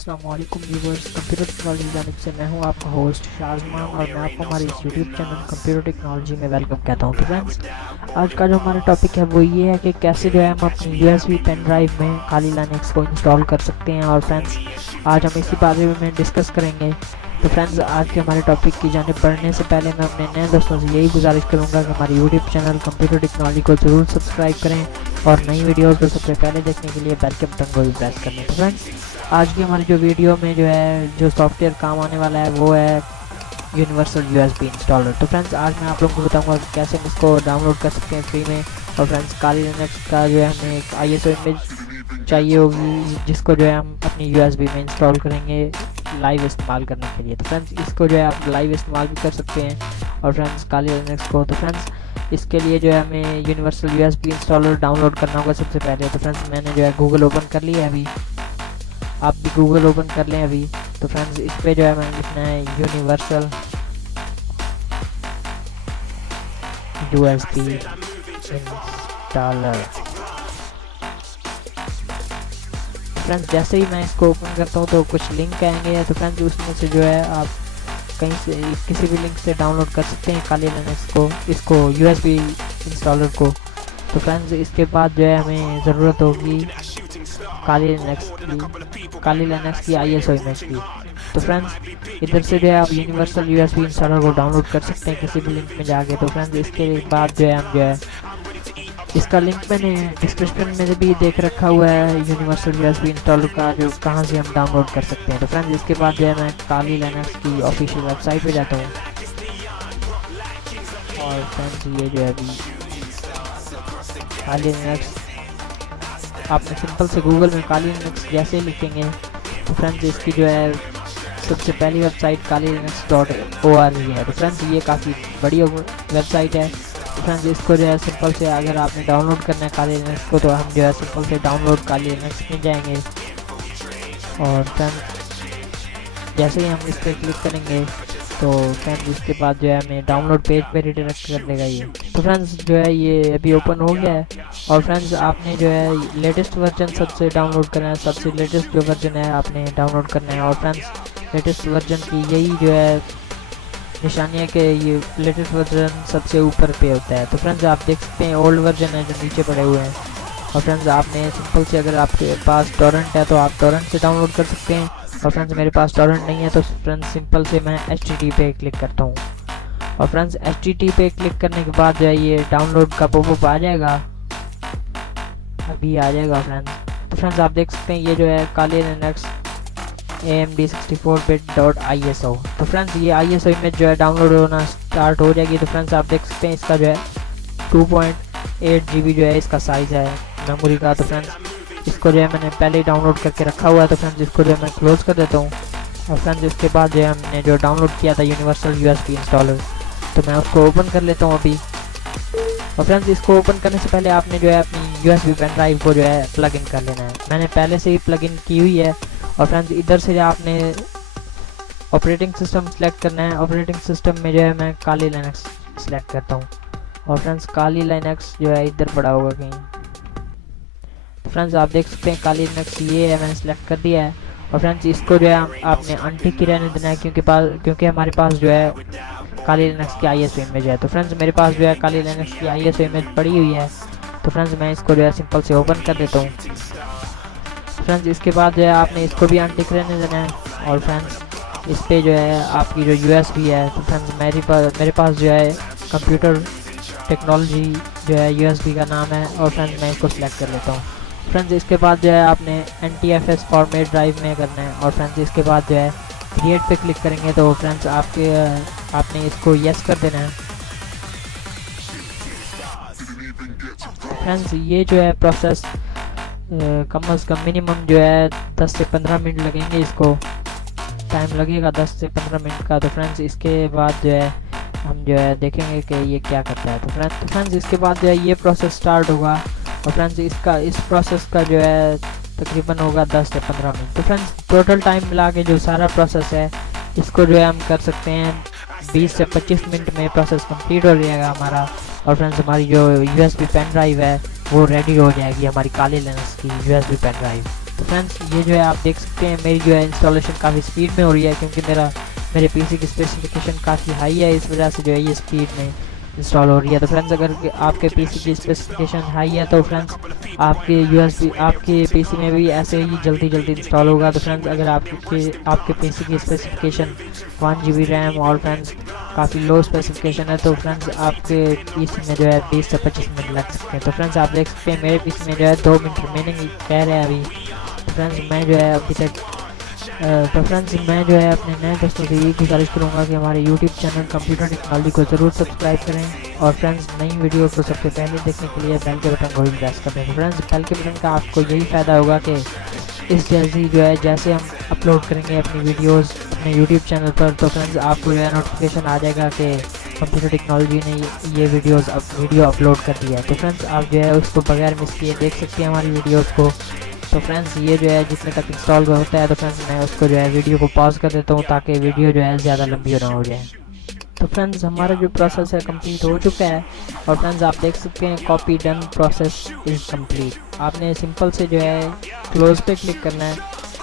अस्सलामुअलैकुम viewers, computer technology की जानिब से मैं हूं आपका होस्ट शाज़मान और मैं आपको हमारे इस यूट्यूब चैनल कंप्यूटर टेक्नोलॉजी में वेलकम कहता हूं। तो फ्रेंड्स, आज का जो हमारा टॉपिक है वो ये है कि कैसे जो है हम अपनी यूएसबी पेन ड्राइव में खाली लिनक्स को इंस्टॉल कर सकते हैं। और फ्रेंड्स, आज हम इसी बारे में डिस्कस करेंगे। तो फ्रेंड्स, आज के हमारे टॉपिक की जानिब बढ़ने से पहले मैं अपने नए दोस्तों से यही गुजारिश करूँगा कि हमारे यूट्यूब चैनल कंप्यूटर टेक्नोलॉजी को ज़रूर सब्सक्राइब करें और नई वीडियोज़ को सबसे पहले देखने के लिए बेल के बटन को भी प्रेस कर लें। तो फ्रेंड्स, आज की हमारी जो वीडियो में जो सॉफ्टवेयर काम आने वाला है वो है यूनिवर्सल यूएसबी इंस्टॉलर। तो फ्रेंड्स, आज मैं आप लोगों को बताऊंगा कि कैसे हम इसको डाउनलोड कर सकते हैं फ्री में। और फ्रेंड्स, खाली लिनक्स का जो है हमें एक आईएसओ इमेज चाहिए होगी जिसको जो है हम अपनी यूएसबी में इंस्टॉल करेंगे लाइव इस्तेमाल करने के लिए। तो फ्रेंड्स, इसको जो है आप लाइव इस्तेमाल भी कर सकते हैं और फ्रेंड्स खाली लिनक्स को। तो फ्रेंड्स, इसके लिए जो है हमें यूनिवर्सल यूएसबी इंस्टॉलर डाउनलोड करना होगा सबसे पहले। तो फ्रेंड्स, मैंने जो है गूगल ओपन कर लिया है अभी, आप भी गूगल ओपन कर लें अभी। तो फ्रेंड्स, इस पे जो है मैंने लिखना है यूनिवर्सल यूएसबी इंस्टॉलर। फ्रेंड्स, जैसे ही मैं इसको ओपन करता हूँ तो कुछ लिंक आएंगे। तो फ्रेंड्स, उसमें से जो है आप कहीं से किसी भी लिंक से डाउनलोड कर सकते हैं खाली लिनक्स को, इसको यूएसबी इंस्टॉलर को। तो फ्रेंड्स, इसके बाद जो है हमें ज़रूरत होगी खाली लिनक्स की आईएसओ इमेज की। तो फ्रेंड्स, इधर से जो है आप यूनिवर्सल यूएसबी इंस्टॉलर को डाउनलोड कर सकते हैं किसी भी लिंक में जाके। तो फ्रेंड्स, इसके बाद जो है हम जो है इसका लिंक मैंने डिस्क्रिप्शन में भी देख रखा हुआ है यूनिवर्सल यूएसबी इंस्टॉलर का, जो कहाँ से हम डाउनलोड कर सकते हैं। तो फ्रेंड्स, इसके बाद जो है मैं खाली लिनक्स की ऑफिशियल वेबसाइट पे जाता हूँ और फ्रेंड्स ये जो है अभी खाली लिनक्स, आपने सिंपल से गूगल में खाली लिनक्स जैसे लिखेंगे तो फ्रेंड्स इसकी जो है सबसे पहली वेबसाइट kalilinux.org है। तो फ्रेंड्स, ये काफ़ी बड़ी वेबसाइट है। तो फ्रेंड्स, इसको जो है सिंपल से अगर आपने डाउनलोड करना है खाली लिनक्स को, तो हम जो है सिंपल से डाउनलोड खाली लिनक्स में जाएंगे और फ्रेंड्स जैसे ही हम इस पर क्लिक करेंगे तो फ्रेंड्स इसके बाद जो है हमें डाउनलोड पेज पे रिडायरेक्ट कर देगा ये। तो फ्रेंड्स, जो है ये अभी ओपन हो गया है और फ्रेंड्स आपने जो है लेटेस्ट वर्जन सबसे डाउनलोड करना है, सबसे लेटेस्ट जो वर्जन है आपने डाउनलोड करना है। और फ्रेंड्स, लेटेस्ट वर्जन की यही जो है निशानी है कि ये लेटेस्ट वर्जन सबसे ऊपर पे होता है। तो फ्रेंड्स, आप देख सकते हैं ओल्ड वर्जन है जो नीचे पड़े हुए हैं। और फ्रेंड्स, आपने सिंपल से अगर आपके पास टॉरेंट है तो आप टॉरेंट से डाउनलोड कर सकते हैं। और फ्रेंड्स, मेरे पास टॉरेंट नहीं है तो फ्रेंड्स सिंपल से मैं HTTP पे क्लिक करता हूँ और फ्रेंड्स HTTP पे क्लिक करने के बाद जो है ये डाउनलोड का पॉपअप आ जाएगा, अभी आ जाएगा फ्रेंड्स। तो फ्रेंड्स, आप देख सकते हैं ये जो है खाली लिनक्स AMD 64bit.iso। तो फ्रेंड्स, ये ISO इमेज जो है डाउनलोड होना स्टार्ट हो जाएगी। तो फ्रेंड्स, आप देख सकते हैं इसका जो है 2.8 GB जो है इसका साइज़ है मेमोरी का। तो फ्रेंड्स, इसको जो है मैंने पहले ही डाउनलोड करके रखा हुआ है। तो फ्रेंड्स, इसको जो है मैं क्लोज़ कर देता हूँ और फ्रेंड्स इसके बाद जो है हमने जो डाउनलोड किया था यूनिवर्सल यूएसबी इंस्टॉलर, तो मैं उसको ओपन कर लेता हूँ अभी। और फ्रेंड्स, इसको ओपन करने से पहले आपने जो है अपनी यूएसबी पेन ड्राइव को जो है प्लग इन कर लेना है। मैंने पहले से ही प्लग इन की हुई है। और फ्रेंड्स, इधर से आपने ऑपरेटिंग सिस्टम सेलेक्ट करना है। ऑपरेटिंग सिस्टम में जो है मैं खाली लिनक्स सेलेक्ट करता हूँ और फ्रेंड्स खाली लिनक्स जो है इधर पड़ा होगा कहीं। तो फ्रेंड्स, आप देख सकते हैं खाली लिनक्स ये है, मैंने सेलेक्ट कर दिया है। और फ्रेंड्स, इसको जो है आपने अनटिक ही रहने देना है क्योंकि हमारे पास जो है खाली लिनक्स की आईएसओ इमेज है। तो फ्रेंड्स, मेरे पास जो है खाली लिनक्स की आईएसओ इमेज पड़ी हुई है। तो फ्रेंड्स, मैं इसको जो है सिंपल से ओपन कर देता हूँ। फ्रेंड्स, इसके बाद जो है आपने इसको भी अनटिक रहने देना है और फ्रेंड्स इस पे जो है आपकी जो यूएसबी है, तो फ्रेंड्स मेरे पास जो है कंप्यूटर टेक्नोलॉजी जो है यूएसबी का नाम है और फ्रेंड्स मैं इसको सिलेक्ट कर लेता हूँ। फ्रेंड्स, इसके बाद जो है आपने NTFS फॉर्मेट ड्राइव में करना है और फ्रेंड्स इसके बाद जो है क्रिएट पे क्लिक करेंगे तो फ्रेंड्स आपने इसको यस कर देना है। फ्रेंड्स, ये जो है प्रोसेस कम से कम मिनिमम जो है 10 से 15 मिनट लगेंगे, इसको टाइम लगेगा 10 से 15 मिनट का। तो फ्रेंड्स, इसके बाद जो है हम जो है देखेंगे कि ये क्या करता है। तो फ्रेंड्स इसके बाद जो है ये प्रोसेस स्टार्ट होगा और फ्रेंड्स इस प्रोसेस का जो है तकरीबन होगा 10 से 15 मिनट। तो फ्रेंड्स, टोटल टाइम मिला के जो सारा प्रोसेस है इसको जो है हम कर सकते हैं 20 से 25 मिनट में प्रोसेस कंप्लीट हो जाएगा हमारा। और फ्रेंड्स, हमारी जो यूएसबी पेन ड्राइव है वो रेडी हो जाएगी, हमारी खाली लिनक्स की यूएसबी पेन ड्राइव। तो फ्रेंड्स ये जो है आप देख सकते हैं मेरी जो है इंस्टॉलेशन काफ़ी स्पीड में हो रही है, क्योंकि मेरे पीसी की स्पेसिफिकेशन काफ़ी हाई है, इस वजह से जो है ये स्पीड में इंस्टॉल हो रही है। तो फ्रेंड्स अगर आपके पीसी की स्पेसिफिकेशन हाई है तो फ्रेंड्स आपके पीसी में भी ऐसे ही जल्दी इंस्टॉल होगा। तो फ्रेंड्स अगर आपके पीसी की स्पेसिफिकेशन 1 GB रैम और फ्रेंड्स काफ़ी लो स्पेसिफिकेशन है तो फ्रेंड्स आपके पीसी में जो है 20 से 25 मिनट लग सकते हैं। तो फ्रेंड्स आप देख सकते हैं मेरे पीसी में जो है 2 मिनट रिमेनिंग कह रहे हैं अभी। तो फ्रेंड्स मैं जो है अभी तक मैं जो है अपने नए दोस्तों से ये गुजारिश करूँगा कि हमारे यूट्यूब चैनल कंप्यूटर टेक्नोलॉजी को ज़रूर सब्सक्राइब करें और फ्रेंड्स नई वीडियोस को सबसे पहले देखने के लिए बेल के बटन को भी प्रेस कर दें। तो फ्रेंड्स बेल के बटन का आपको यही फ़ायदा होगा कि जैसे हम अपलोड करेंगे अपनी वीडियोस अपने यूट्यूब चैनल पर तो फ्रेंड्स आपको जो है नोटिफिकेशन आ जाएगा कि कंप्यूटर टेक्नोलॉजी ने ये वीडियो अपलोड कर दिया है। तो फ्रेंड्स आप जो है उसको बगैर मिस किए देख सकते हैं हमारी वीडियोज़ को। तो फ्रेंड्स ये जो है जितने तक इंस्टॉल होता है तो फ्रेंड्स मैं उसको जो है वीडियो को पॉज कर देता हूँ ताकि वीडियो जो है ज़्यादा लंबी ना हो जाए। तो फ्रेंड्स हमारा जो प्रोसेस है कंप्लीट हो चुका है और फ्रेंड्स आप देख सकते हैं copy done process is complete. आपने सिंपल से जो है क्लोज पे क्लिक करना है।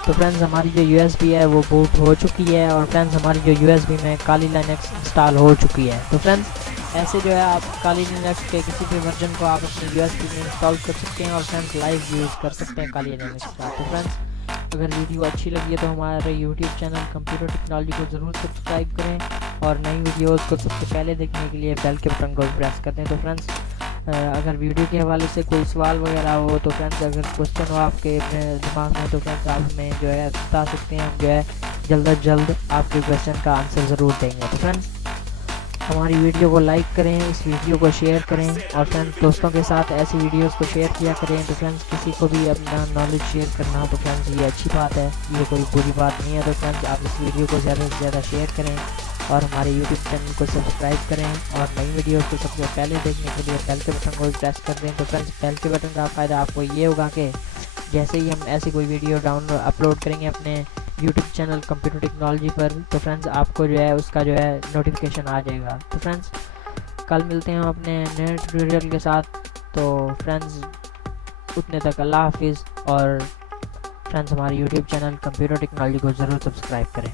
तो फ्रेंड्स हमारी जो USB है वो बूट हो चुकी है और फ्रेंड्स हमारी जो USB में काली लिनक्स इंस्टॉल हो चुकी है। तो फ्रेंड्स ऐसे जो है आप काली लिनक्स के किसी भी वर्जन को आप अपनी USB में इंस्टॉल कर सकते हैं और फ्रेंड्स लाइव यूज़ कर सकते हैं काली लिनक्स का। तो फ्रेंड्स अगर वीडियो अच्छी लगी है तो हमारे यूट्यूब चैनल कंप्यूटर टेक्नोलॉजी को ज़रूर सब्सक्राइब करें और नई वीडियोज़ को सबसे पहले देखने के लिए बेल के बटन को प्रेस कर दें। तो फ्रेंड्स अगर वीडियो के हवाले से कोई सवाल वगैरह हो तो फ्रेंड्स अगर क्वेश्चन हो आपके अपने दिमाग में तो फ्रेंड्स आप हमें जो है बता सकते हैं, हम जो है जल्द अज जल्द आपके क्वेश्चन का आंसर ज़रूर देंगे। तो फ्रेंड्स हमारी वीडियो को लाइक करें, इस वीडियो को शेयर करें और फ्रेंड्स दोस्तों के साथ ऐसी वीडियोस को शेयर किया करें। तो फ्रेंड्स किसी को भी अपना नॉलेज शेयर करना हो तो फ्रेंड्स ये अच्छी बात है, ये कोई बुरी बात नहीं है। तो फ्रेंड्स आप इस वीडियो को ज़्यादा से ज़्यादा शेयर करें और हमारे यूट्यूब चैनल को सब्सक्राइब करें और नई वीडियोस को सबसे पहले देखने के लिए बेल के बटन को भी प्रेस कर दें। तो फ्रेंड्स बेल के बटन का फ़ायदा आपको ये होगा कि जैसे ही हम ऐसी कोई वीडियो अपलोड करेंगे अपने यूट्यूब चैनल कंप्यूटर टेक्नोलॉजी पर तो फ्रेंड्स आपको जो है उसका जो है नोटिफिकेशन आ जाएगा। तो फ्रेंड्स कल मिलते हैं हम अपने नए ट्यूटोरियल के साथ। तो फ्रेंड्स उतने तक अल्लाह हाफिज़ और फ्रेंड्स हमारे यूट्यूब चैनल कंप्यूटर टेक्नोलॉजी को ज़रूर सब्सक्राइब करें।